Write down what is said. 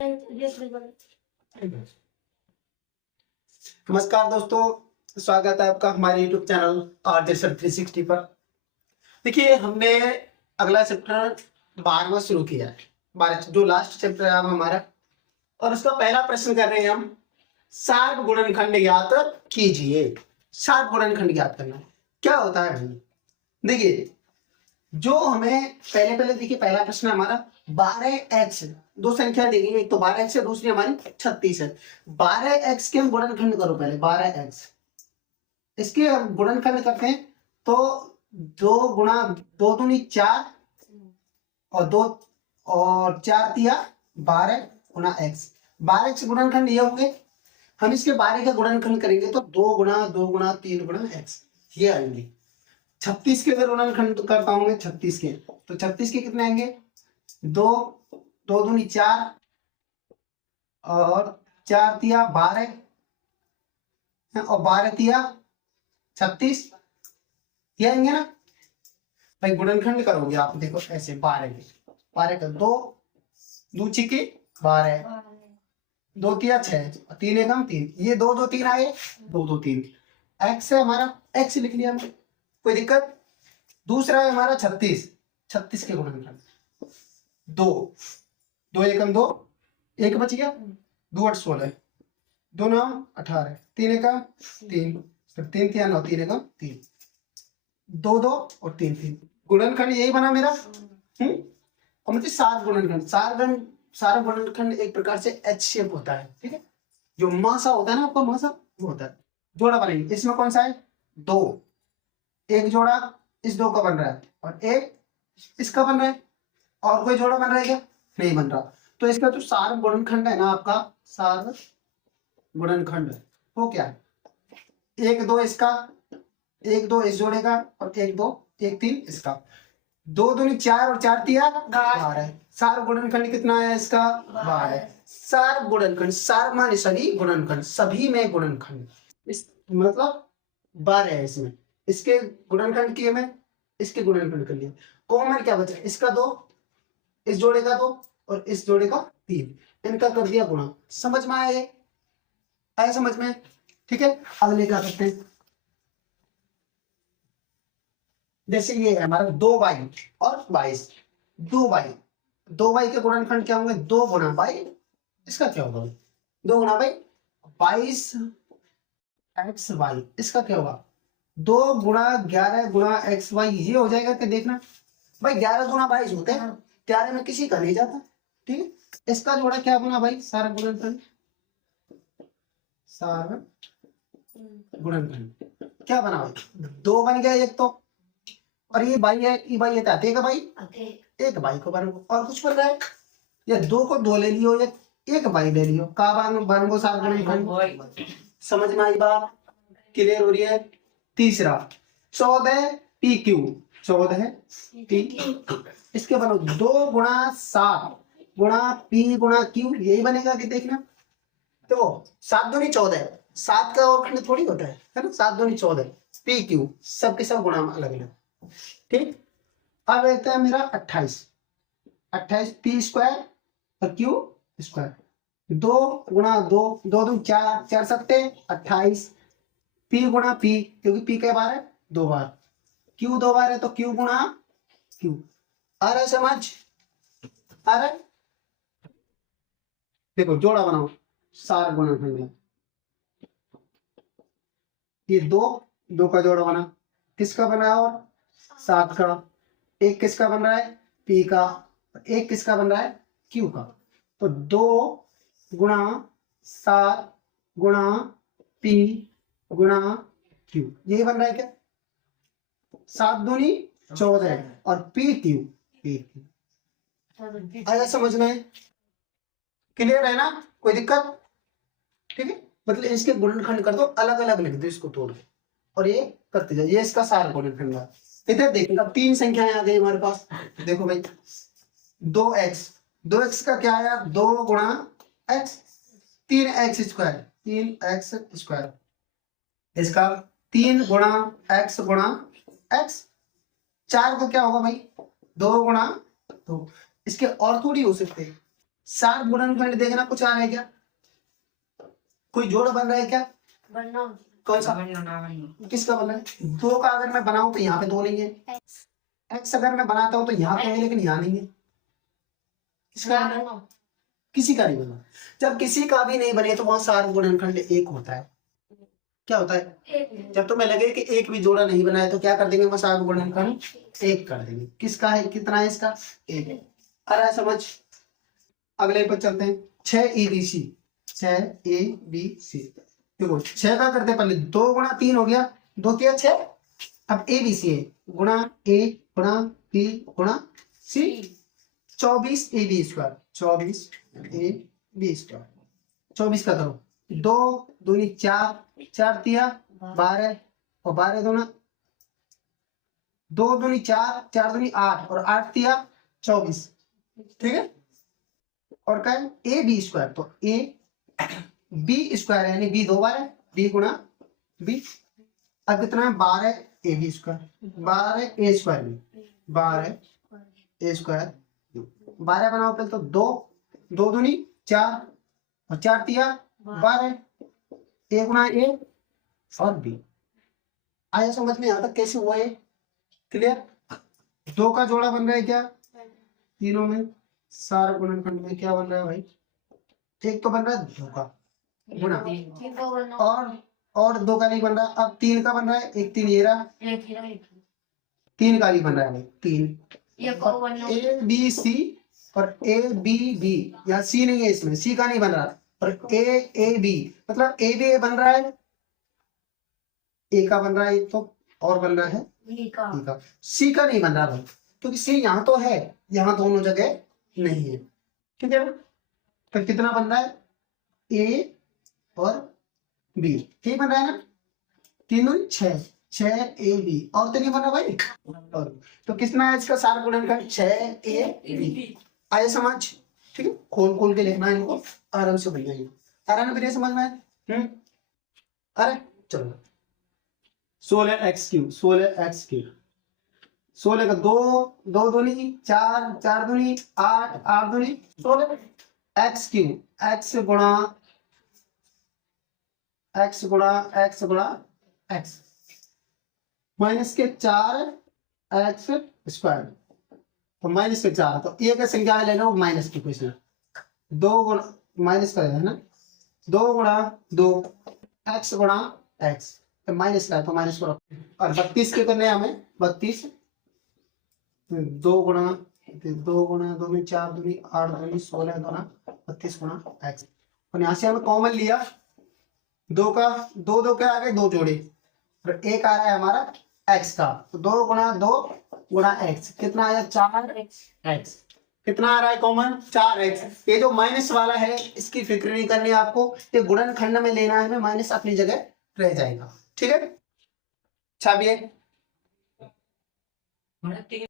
नमस्कार दोस्तों, स्वागत है आपका हमारे YouTube चैनल आरजे सर 360 पर। देखिए, हमने अगला चैप्टर 12वां शुरू किया है, 12 जो लास्ट चैप्टर है अब हमारा, और उसका पहला प्रश्न कर रहे हैं हम, शार्प गुणनखंड ज्ञात कीजिए। शार्प गुणनखंड ज्ञात करना क्या होता है भाई? देखिए, जो हमें पहले देखिए, पहला प्रश्न हमारा 12x, दो संख्या दी गई, एक तो 12x है, दूसरी हमारी 36 है। 12x के हम गुणनखंड करो, पहले 12x इसके हम गुणनखंड करते हैं तो 2 गुणा 2 दूनी 4 और 2 और 4 दिया 12 गुणा x। 12x गुणनखंड ये होंगे, हम इसके 12 का गुणनखंड करेंगे तो 2 गुणा 2 गुणा 3 गुणा x ये आएंगे। 36 के अगर गुणनखंड करता हूँ 36 के, तो 36 के कितने आएंगे? 2 2 दूनी 4 और 4 दिया 12 और 12 दिया 36, ये आएंगे ना भाई। गुणनखंड करोगे आप, देखो ऐसे 12 का 2 2 छिके 12, 2 तिया 6, 3 एकम 3, ये 2 2 3 आए, 2 2 3। x है हमारा, x लिख लिया हमने, कोई दिक्कत? दूसरा है हमारा 36, 36 के गुणनखंड 2 2 एकम 2, 1 बच गया, 2 8 16, 2 9 18, 3 एकम 3, 3 तिया 9, 3 एकम 3, 2 2 और 3 3। गुणनखंड यही बना मेरा। और मुझे सार गुणनखंड, सारा गुणनखंड एक प्रकार से एच शेप होता है, ठीक है। जो मासा होता है ना आपका, मासा वो होता है। जोड़ा बनेंगे, इसमें कौन सा है? 2, एक जोड़ा इस 2 का बन रहा है और एक इसका बन रहा है, और कोई जोड़ा बन रहा है क्या? नहीं बन रहा। तो इसका जो सार गुणनखंड है ना आपका, सार गुणनखंड वो क्या है? 1 2 इसका, 1 2 इस जोड़े का और 1 2 1 3 इसका, 2 दूनी 4 और 4 तिया 12। सार गुणनखंड कितना है इसका? 12। सार गुणनखंड, सार माने सभी, गुणनखंड सभी में गुणनखंड, इस मतलब 12 है इसमें। इसके गुणनखंड किए मैं, इसके गुणनखंड कर लिए। कॉमन क्या बचा? इसका 2, इस जोड़े का 2 और इस जोड़े का 3, इनका कर दिया गुणा। समझ में आया? ये आया समझ में? ठीक है। अगले क्या करते हैं, जैसे ये है हमारा 2y और 22, 2y के गुणनखंड क्या होंगे? 2 गुणा y, इसका क्या होगा? 2 गुणा y 22 xy, इसका क्या होगा? 2 गुणा 11 गुणा xy, ये हो जाएगा। क्या देखना भाई, 11 गुणा 22 होते हैं, 11 में किसी का नहीं जाता, ठीक है। इसका जोड़ा क्या बना भाई? सारा गुणनखंड, सारा गुणनखंड क्या बना भाई? 2 बन गया एक तो, और ये भाई है, ये भाई है, आते का भाई एक भाई को बन, और कुछ बन रहा है या 2 को 2 ले लियो, या एक भाई ले लियो, का बन गो सार गुणनखंड। समझ में आई बात? क्लियर हो रही है? तीसरा 14 पी क्यू, 14 पी, इसके बनो 2 गुणा 7 गुणा पी गुणा क्यू, यही बनेगा कि देखना। तो 7 दूनी 14, 7 का और खंड थोड़ी होता है ना, 7 दूनी 14, पी क्यू सबके सब गुणा अलग अलग, ठीक। अब रहता है मेरा 28 पी स्क्वायर और क्यू स्क्वायर, 2 गुणा 2, 2 दूनी 4, 4 सत्ते 28, पी गुणा पी, क्योंकि पी के बार है 2 बार, क्यू 2 बार है तो क्यू गुणा क्यू। आ रहा है समझ? आ रहा है? देखो जोड़ा बनाओ सार गुणनखंड में, ये 2 का जोड़ा बना, किसका बना? और 7 का। एक किसका बन रहा है? पी का। एक किसका बन रहा है? क्यू का। तो 2 गुणा 7 गुणा पी गुणा क्यू, यही बन रहा है क्या? 7 दूनी 14 और पी क्यू, आया समझ में? क्लियर है ना? कोई दिक्कत? ठीक है। मतलब इसके गुणनखंड कर दो, अलग अलग लिख दो इसको तोड़, और ये करते जाओ। ये इसका सारा गुणनखंड है। इधर देखो, अब 3 संख्याएं आ गई हमारे पास। देखो भाई, 2x का क्या आया? 2 गुणा x, 3x square, 3x square, इसका 3 गुणा x गुणा x। 4 को क्या होगा भाई? 2 गुणा 2, इसके और थोड़ी हो सकते हैं, सात गुणनखंड देखना, कुछ आ रहा है क्या? कोई जोड़ बन रहा है क्या? कौन सा? किसका बन रहा है? दो का अगर मैं बनाऊं तो यहाँ पे दो नहीं है। एक्स अगर मैं बनाता हूं तो यहाँ पे है लेकिन यहाँ नहीं है। किसका? किसी का नहीं बना। जब किसी का भी नहीं बने तो वहां सात गुणनखंड एक होता है। क्या होता है? जब तुम्हें लगे कि एक भी जोड़ा नहीं बना है तो क्या कर देंगे? वहां सात गुणनखंड एक कर देंगे। किसका है? कितना है इसका? एक। आ रहा है समझ? अगले पर चलते हैं। 6 ABC, 6 ABC। देखो 6 का करते हैं पहले, 2 गुणा 3 हो गया, 2 तिया 6। अब ABC है, गुणा A गुणा B गुणा C, 24AB square, 24AB square. 24 का करो, 2 दूनी 4, 4 तिया 12 और 12 दूना 2 दूनी 4, 4 दूनी 8 और 8 तिया 24। ठीक है। और क्या है? AB स्क्वायर, तो AB स्क्वायर यानी B 2 बार है, B गुणा B। अब कितना है? 12AB स्क्वायर, 12A स्क्वायर में 12A स्क्वायर। 12 बनाओ पहले तो 2, 2 दूनी 4 और 4 तिया 12, A गुणा A और B। आया समझ में? यहाँ तक कैसे हुआ है? क्लियर? 2 का जोड़ा बन रहा है क्या? तीनों में, सारे गुणनखंड में क्या बन रहा है भाई? एक तो बन रहा है 2 का गुणा, और 2 का नहीं बन रहा। अब 3 का बन रहा है, एक 3 ये रहा, 3 का भी बन रहा है भाई, 3। ABC और ABB, यहाँ C नहीं है, इसमें C का नहीं बन रहा। और AAB मतलब AB बन रहा है, A का बन रहा है एक तो, और बन रहा है E का। C का नहीं बन रहा भाई, क्योंकि C यहाँ तो है, यहाँ दोनों जगह नहीं है। ठीक है। तो कितना बन रहा है? A और B, ठीक बन रहा है ना? तीनों 6, 6AB। और तो नहीं बना भाई? और तो कितना है इसका सारा गुणनखंड? 6AB। आया समझ? ठीक है। खोल खोल के लिखना है इनको, आराम से भैया। आ रहा है ना भैया समझ में? अरे चलो, 16x3, 16x3, 16 का 2, 2 दूनी 4, 4 दूनी 8, 8 दूनी 16। x3, x गुणा x गुणा x गुणा x माइनस के 4x स्क्वायर, तो माइनस के 4, तो ये का संख्या लेना हो माइनस की, क्वेश्चन 2 गुणा माइनस का है ना, 2 गुणा 2 x गुणा x, तो माइनस का है तो माइनस करो। और 32 के करने हमें 32, 2 गुणा 2 में 4 दूनी 8 दूनी 16 गुणा 32 गुणा x। और यहाँ से हमें कॉमन लिया, 2 का 2 2 क्या आ गए? 2 जोड़े, और एक आ रहा है हमारा x का, तो 2 गुणा 2 गुणा x, कितना आया? 4x। कितना आ रहा है कॉमन? 4x। ये जो माइनस वाला है इसकी फिक्र नहीं करनी आपको, ये गुणनखंड में लेना है, माइनस अपनी जगह रह जाएगा। ठीक है। छापिए।